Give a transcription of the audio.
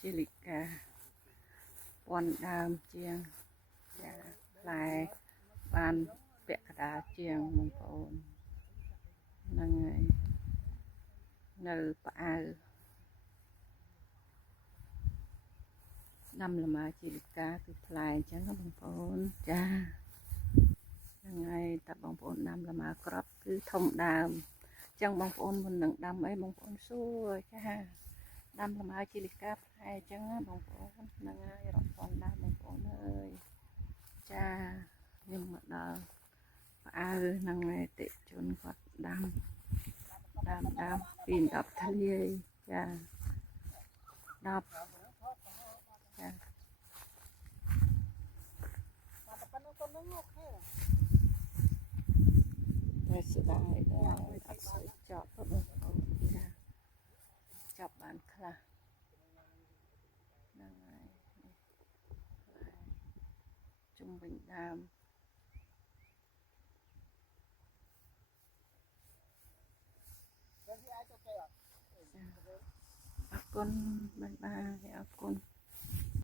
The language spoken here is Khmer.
ជាលិកាពាន់ដើមជាងផ្លែបានពាក់កណ្ដាលជាងបងប្អូនហ្នឹងហើយនៅផ្អៅដាំលម៉ើជាលិកាគឺផ្លែអញ្ចឹងបងប្អូនចាហ្នឹងហើយតែបងប្អូនដាំលម៉ើក្របគឺធំដើមអញ្ចឹងបងប្អូនមុននឹងដាំអីបងប្អូនសួរចាដាំលម៉ើជាលិកាផ្លែអញ្ចឹងបងប្អូនហ្នឹងហើយរាប់ពាន់ដើមបងប្អូនអើយចាខ្ញុំមកដល់ផ្អៅហ្នឹងហើយតិជនគាត់ដាំពី10ធ្លាយចា10ចាតែស្ដាយដែរអត់សូវចប់បងប្អូនចាចប់បានខ្លះហ្នឹងហើយជុំវិញដើមអរគុណបាយបាយអរគុណ